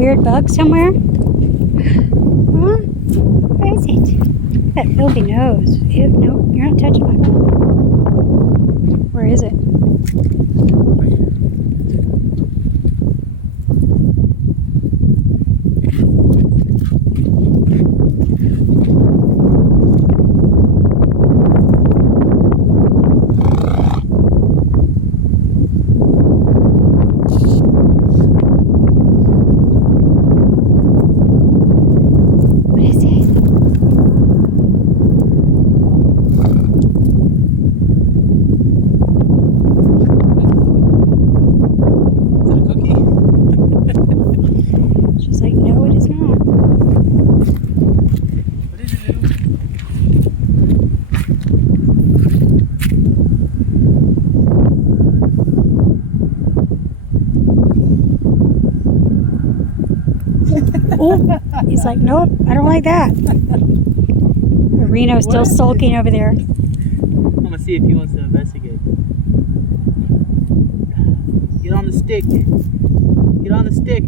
weird bug somewhere? Huh? Where is it? That filthy nose. Ew, no, you're not touching my... Where is it? Oh, he's like, nope, I don't like that. Reno's still sulking over there. I'm gonna see if he wants to investigate. Get on the stick. Get on the stick.